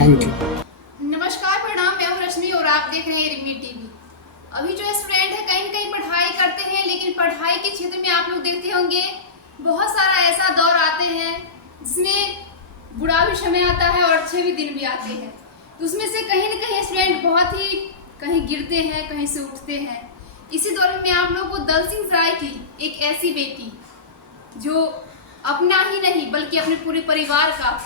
Thank you. नमस्कार, प्रणाम। मैं हूं रश्मि और आप देख रहे हैं रिमी टीवी। अभी जो स्टूडेंट है कहीं न कहीं पढ़ाई करते हैं, लेकिन पढ़ाई के क्षेत्र में आप लोग देखते होंगे बहुत सारा ऐसा दौर आते हैं जिसमें बुरा भी समय आता है और अच्छे भी दिन भी आते हैं। तो उसमें से कहीं न कहीं स्टूडेंट बहुत ही कहीं गिरते हैं, कहीं से उठते हैं। इसी दौरान में आप लोगों को दल सिंह राय की एक ऐसी बेटी जो अपना ही नहीं बल्कि अपने पूरे परिवार का,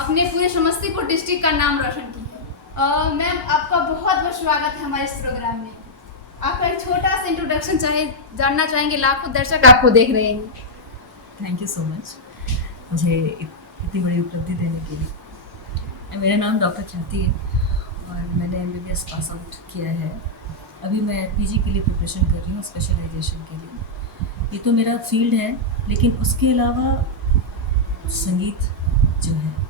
अपने पूरे समस्तीपुर डिस्ट्रिक्ट का नाम रोशन की है। मैम, आपका बहुत बहुत स्वागत है हमारे इस प्रोग्राम में। आपका एक छोटा सा इंट्रोडक्शन जानना चाहेंगे, लाखों दर्शक आपको देख रहे हैं। थैंक यू सो मच मुझे इतनी बड़ी उपलब्धि देने के लिए। मेरा नाम डॉक्टर ख्याति है और मैंने MBBS पास आउट किया है। अभी मैं PG के लिए प्रिपरेशन कर रही हूँ, स्पेशलाइजेशन के लिए। ये तो मेरा फील्ड है, लेकिन उसके अलावा संगीत जो है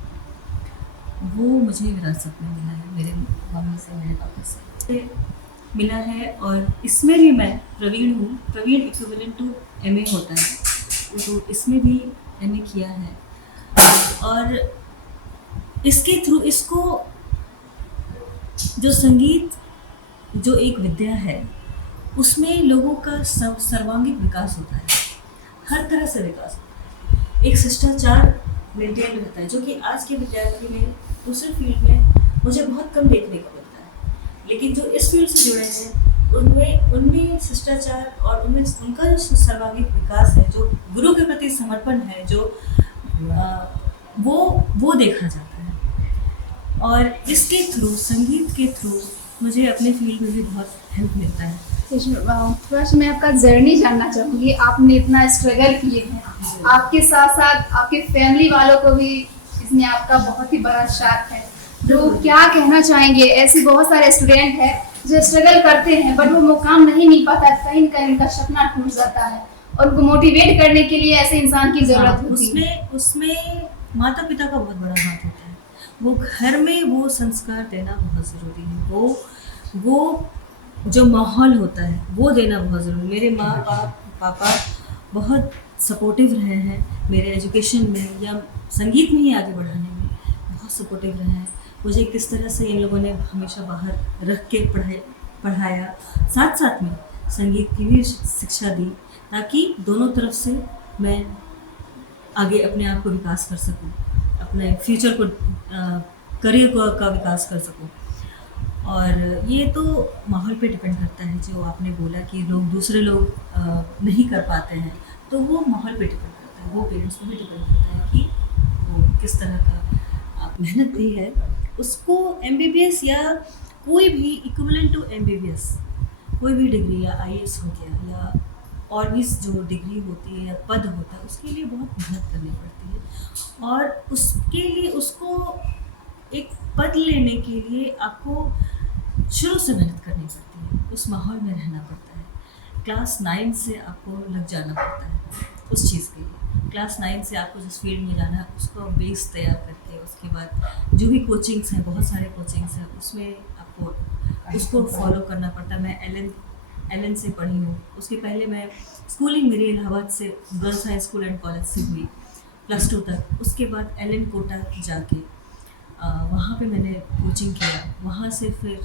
वो मुझे विरासत में मिला है, मेरे मम्मी से, मेरे पापा से मिला है। और इसमें भी मैं प्रवीण हूँ। प्रवीण इक्विवेलेंट टू MA होता है, तो इसमें भी MA किया है। और इसके थ्रू इसको जो संगीत जो एक विद्या है उसमें लोगों का सर्वांगीण विकास होता है, हर तरह से विकास होता है। एक शिष्टाचार मेंटेन रहता है, जो कि आज के विद्यार्थी में दूसरे फील्ड में मुझे बहुत कम देखने को मिलता है। लेकिन जो इस फील्ड से जुड़े हैं उनमें शिष्टाचार और उनमें उनका जो सर्वांगीण विकास है, जो गुरु के प्रति समर्पण है, जो वो देखा जाता है। और इसके थ्रू, संगीत के थ्रू मुझे अपने फील्ड में भी बहुत हेल्प मिलता है। थोड़ा सा मैं आपका जर्नी जानना चाहूँगी। आपने इतना स्ट्रगल किए हैं, आपके साथ साथ आपके फैमिली वालों को भी इसमें आपका बहुत ही बड़ा साथ है। तो क्या कहना चाहेंगे? ऐसे बहुत सारे स्टूडेंट हैं जो स्ट्रगल करते हैं बट वो मुकाम नहीं मिल पाता, कहीं न कहीं उनका सपना टूट जाता है और उनको मोटिवेट करने के लिए ऐसे इंसान की जरूरत होती है। उसमें माता पिता का बहुत बड़ा हाथ होता है। वो घर में वो संस्कार देना बहुत ज़रूरी है। वो जो माहौल होता है वो देना बहुत ज़रूरी है। मेरे माँ पापा बहुत सपोर्टिव रहे हैं मेरे एजुकेशन में या संगीत में ही आगे बढ़ाने में, बहुत सपोर्टिव रहे हैं। मुझे किस तरह से इन लोगों ने हमेशा बाहर रख के पढ़ाया, साथ साथ में संगीत की भी शिक्षा दी, ताकि दोनों तरफ से मैं आगे अपने आप को विकास कर सकूं, अपने फ्यूचर को, करियर का विकास कर सकूं। और ये तो माहौल पे डिपेंड करता है। जो आपने बोला कि दूसरे लोग नहीं कर पाते हैं, तो वो माहौल पे डिपेंड करता है, वो पेरेंट्स पे भी डिपेंड करता है कि वो किस तरह का मेहनत दी है। उसको MBBS या कोई भी इक्विवेलेंट टू MBBS, कोई भी डिग्री या IAS हो गया या और भी जो डिग्री होती है या पद होता है, उसके लिए बहुत मेहनत करनी पड़ती है। और उसके लिए, उसको एक पद लेने के लिए आपको शुरू से मेहनत करनी पड़ती है, उस माहौल में रहना पड़ता है। क्लास 9 से आपको लग जाना पड़ता है उस चीज़ के लिए। क्लास 9 से आपको जिस फील्ड में जाना है उसको बेस तैयार करके, उसके बाद जो भी कोचिंग्स हैं, बहुत सारे कोचिंग्स हैं, उसमें आपको उसको फॉलो करना पड़ता है। मैं LN से पढ़ी हूँ। उसके पहले मैं स्कूलिंग मेरी इलाहाबाद से girls high school and college से हुई +2 तक। उसके बाद LN कोटा जाके वहाँ पे मैंने कोचिंग किया। वहाँ से फिर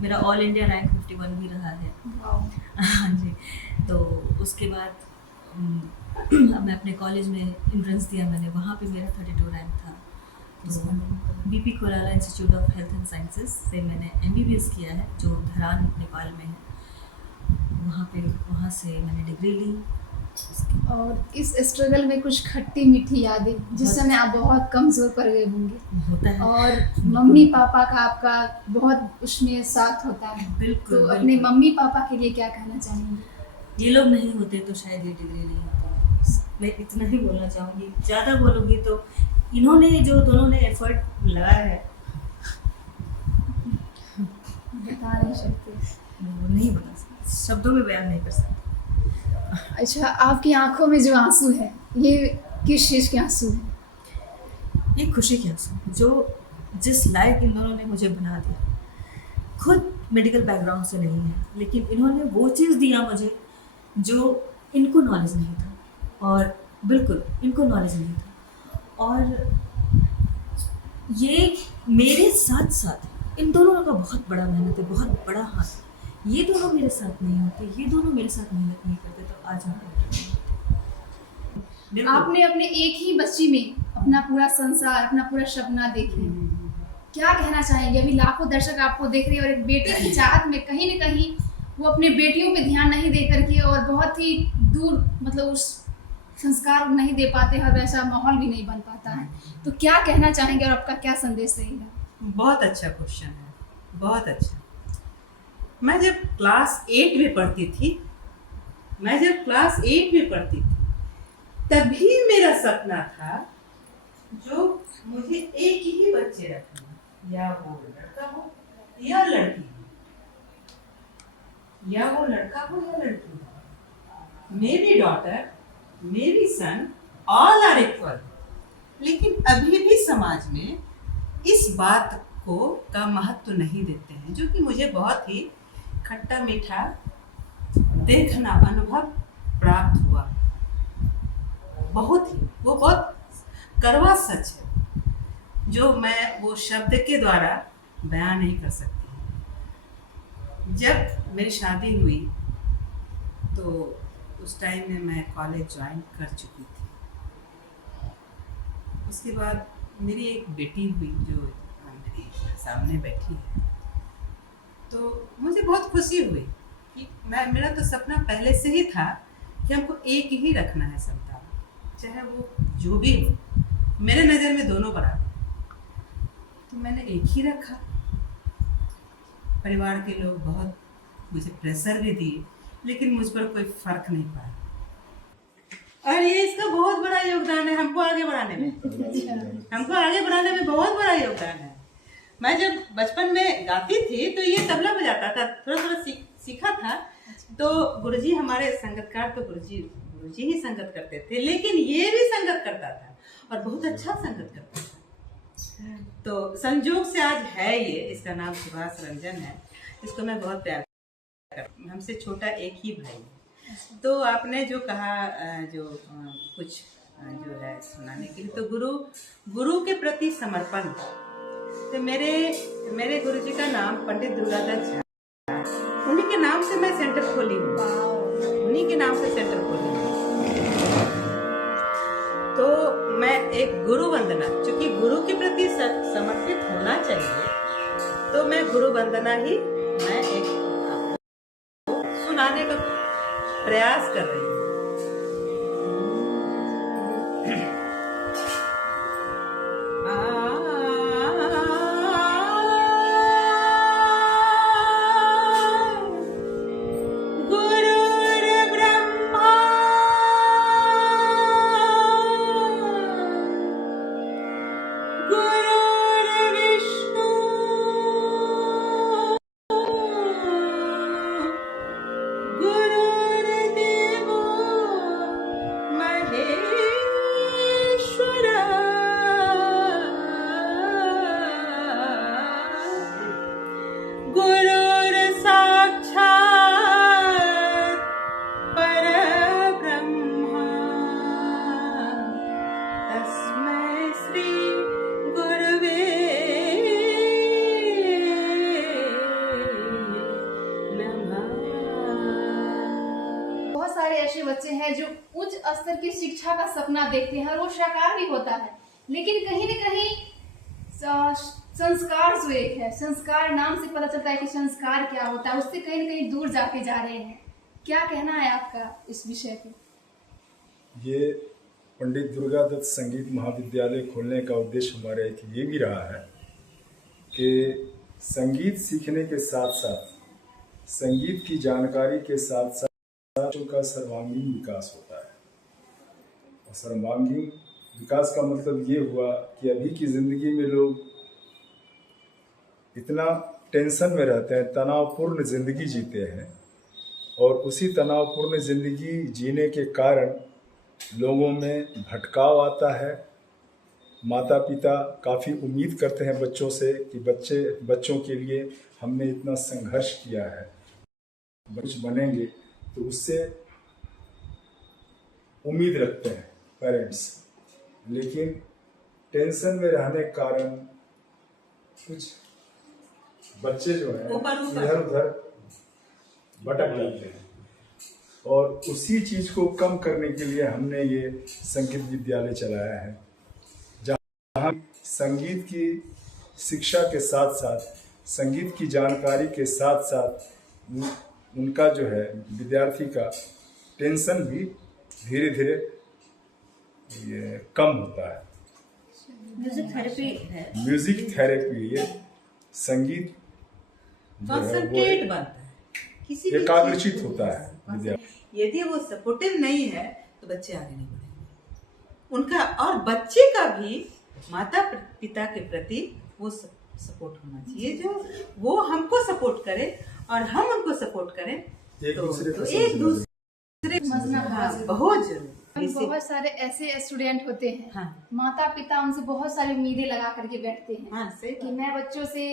मेरा ऑल इंडिया रैंक 51 भी रहा है। हाँ जी। तो उसके बाद मैं अपने कॉलेज में एंट्रेंस दिया मैंने, वहाँ पे मेरा 32 रैंक था। तो BP Koirala institute of health and sciences से मैंने MBBS किया है, जो धरान नेपाल में है। वहाँ से मैंने डिग्री ली। और इस स्ट्रगल में कुछ खट्टी मीठी यादें जिस समय आप बहुत कमजोर पड़ गए होंगे, होता है। और मम्मी पापा का आपका बहुत उसमें साथ होता है। बिल्कुल, तो अपने मम्मी पापा के लिए क्या कहना चाहेंगे? ये लोग नहीं होते तो शायद ये डिग्री नहीं होती। मैं इतना ही बोलना चाहूँगी, ज़्यादा बोलूँगी तो इन्होंने जो दोनों ने एफर्ट लगाया है, बता नहीं सकते, वो नहीं बता सकते, शब्दों में बयान नहीं कर सकते। अच्छा, आपकी आंखों में जो आंसू है, ये किस चीज़ के आंसू हैं? ये खुशी के आंसू, जो जिस लायक इन दोनों ने मुझे बना दिया। खुद मेडिकल बैकग्राउंड से नहीं है, लेकिन इन्होंने वो चीज़ दिया मुझे जो इनको नॉलेज नहीं था, और बिल्कुल इनको नॉलेज नहीं था। और ये मेरे साथ साथ इन दोनों का बहुत बड़ा मेहनत है, बहुत बड़ा हाथ है। ये दोनों मेरे साथ नहीं होते, ये दोनों मेरे साथ मेहनत नहीं करते तो आज हम बिल्कुल। आपने अपने एक ही बच्ची में अपना पूरा संसार, अपना पूरा सपना देखे। क्या कहना चाहेंगे? अभी लाखों दर्शक आपको देख रहे हैं और एक बेटे की चाहत में कहीं न कहीं वो अपने बेटियों पे ध्यान नहीं दे करके और बहुत ही दूर मतलब उस संस्कार नहीं दे पाते और वैसा माहौल भी नहीं बन पाता है। तो क्या कहना चाहेंगे और आपका क्या संदेश रहेगा? बहुत अच्छा क्वेश्चन है, बहुत अच्छा। मैं जब क्लास 8 में पढ़ती थी, तभी मेरा सपना था जो मुझे एक ही बच्चे रखना, या वो लड़का हो या लड़की हो, या वो लड़का हो या लड़की हो। मेरी डॉटर, मेरी सन, ऑल आर इक्वल। लेकिन अभी भी समाज में इस बात को का महत्व नहीं देते हैं, जो कि मुझे बहुत ही खट्टा मीठा देखना, अनुभव प्राप्त हुआ। वो बहुत कड़वा सच है, जो मैं वो शब्द के द्वारा बयान नहीं कर सकती। जब मेरी शादी हुई तो उस टाइम में मैं कॉलेज ज्वाइन कर चुकी थी। उसके बाद मेरी एक बेटी हुई जो मेरे सामने बैठी है, तो मुझे बहुत खुशी हुई कि मेरा तो सपना पहले से ही था कि हमको एक ही रखना है संतान, चाहे वो जो भी हो। मेरे नज़र में दोनों बराबर, तो मैंने एक ही रखा। परिवार के लोग बहुत मुझे प्रेशर भी दिए, लेकिन मुझ पर कोई फर्क नहीं पड़ा। और ये इसका बहुत बड़ा योगदान है हमको आगे बढ़ाने में। बहुत बड़ा योगदान है। मैं जब बचपन में गाती थी तो ये तबला बजाता था, थोड़ा थोड़ा सीखा था। तो गुरुजी हमारे संगतकार, तो गुरुजी ही संगत करते थे, लेकिन ये भी संगत करता था और बहुत अच्छा संगत करता था। तो संजोग से आज है ये, इसका नाम सुभाष रंजन है। इसको मैं बहुत प्यार करती हूँ। हमसे छोटा एक ही भाई है। तो आपने जो कहा, जो कुछ जो है सुनाने के लिए, तो गुरु के प्रति समर्पण। तो मेरे गुरु जी का नाम पंडित दुर्गादास झा, उन्हीं के नाम से मैं सेंटर खोली हूँ। तो मैं एक गुरु वंदना, क्योंकि गुरु के प्रति समर्पित होना चाहिए, तो मैं गुरु वंदना ही मैं एक आपको सुनाने का प्रयास कर रही हूँ। ऐसे बच्चे हैं जो उच्च स्तर की शिक्षा का सपना देखते हैं और वो साकार भी होता है, लेकिन कहीं न कहीं संस्कार जो एक है, संस्कार नाम से पता चलता है कि संस्कार क्या होता है, उससे कहीं न कहीं दूर जाके जा रहे हैं। क्या कहना है आपका इस विषय पे? ये पंडित दुर्गादत्त संगीत महाविद्यालय खोलने का उद्देश्य हमारा एक ये भी रहा है कि संगीत सीखने के साथ साथ, संगीत की जानकारी के साथ साथ बच्चों का सर्वांगीण विकास होता है। और सर्वांगीण विकास का मतलब ये हुआ कि अभी की ज़िंदगी में लोग इतना टेंशन में रहते हैं, तनावपूर्ण ज़िंदगी जीते हैं, और उसी तनावपूर्ण ज़िंदगी जीने के कारण लोगों में भटकाव आता है। माता पिता काफ़ी उम्मीद करते हैं बच्चों से कि बच्चों के लिए हमने इतना संघर्ष किया है, बच्चे बनेंगे, तो उससे उम्मीद रखते हैं पेरेंट्स। लेकिन टेंशन में रहने के कारण कुछ बच्चे जो हैं ऊपर ऊपर। इधर उधर भटक जाते हैं, और उसी चीज को कम करने के लिए हमने ये संगीत विद्यालय चलाया है, जहाँ संगीत की शिक्षा के साथ साथ संगीत की जानकारी के साथ साथ उनका जो है विद्यार्थी का टेंशन भी धीरे धीरे ये कम होता है। म्यूजिक थेरेपी है। म्यूजिक थेरेपी, ये संगीत जो है वो कंसंट्रेट बनता है, किसी भी एकाग्रचित चीज को- होता है विद्यार्थी। यदि वो सपोर्टिव नहीं है तो बच्चे आगे नहीं बढ़ेंगे। उनका और बच्चे का भी माता पिता के प्रति वो सपोर्ट होना चाहिए, जो वो हमको सपोर्ट करे और हम उनको सपोर्ट करें, एक तो दूसरे को एक समझना दूसरे समझना हाँ, बहुत बहुत जरूरी। जैसे- बहुत सारे ऐसे स्टूडेंट होते हैं, हाँ माता पिता उनसे बहुत सारी उम्मीदें लगा करके बैठते हैं हाँ सही कि बात। मैं बच्चों से,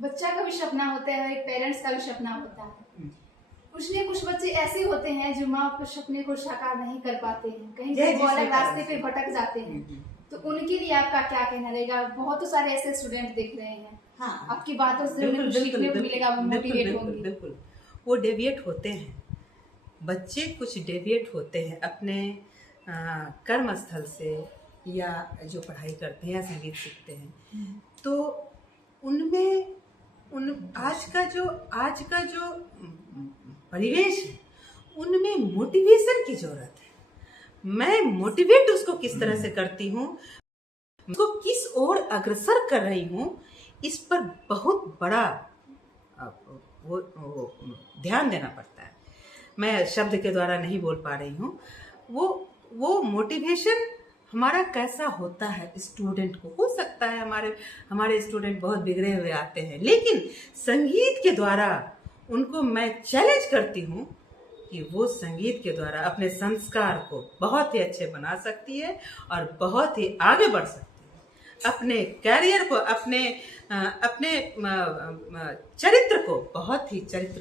बच्चा का भी सपना होता है, एक पेरेंट्स का भी सपना होता है। कुछ बच्चे ऐसे होते हैं जो माँ के सपने को साकार नहीं कर पाते हैं, कहीं जय वो अलग जिसमें रास्ते पे कारण भटक जाते हैं। तो उनके लिए आपका क्या कहना रहेगा? बहुत तो सारे ऐसे स्टूडेंट देख रहे हैं, हाँ आपकी बातों से उन्हें बिल्कुल कुछ सीखने को मिलेगा, वो बिल्कुल मोटिवेट बिल्कुल होंगे। बिल्कुल। वो डेविएट होते हैं, बच्चे कुछ डेविएट होते हैं अपने कर्म स्थल से, या जो पढ़ाई करते हैं या संगीत सीखते हैं, तो उनमें आज का जो परिवेश है उनमें मोटिवेशन की जरूरत है। मैं मोटिवेट उसको किस तरह से करती हूँ, उसको किस ओर अग्रसर कर रही हूँ, इस पर बहुत बड़ा वो ध्यान देना पड़ता है। मैं शब्द के द्वारा नहीं बोल पा रही हूँ। वो मोटिवेशन हमारा कैसा होता है स्टूडेंट को, हो सकता है हमारे स्टूडेंट बहुत बिगड़े हुए आते हैं, लेकिन संगीत के द्वारा उनको मैं चैलेंज करती हूँ कि वो संगीत के द्वारा अपने संस्कार को बहुत ही अच्छे बना सकती है और बहुत ही आगे बढ़ सकती है। अपने कैरियर को, अपने चरित्र को बहुत ही चरित्र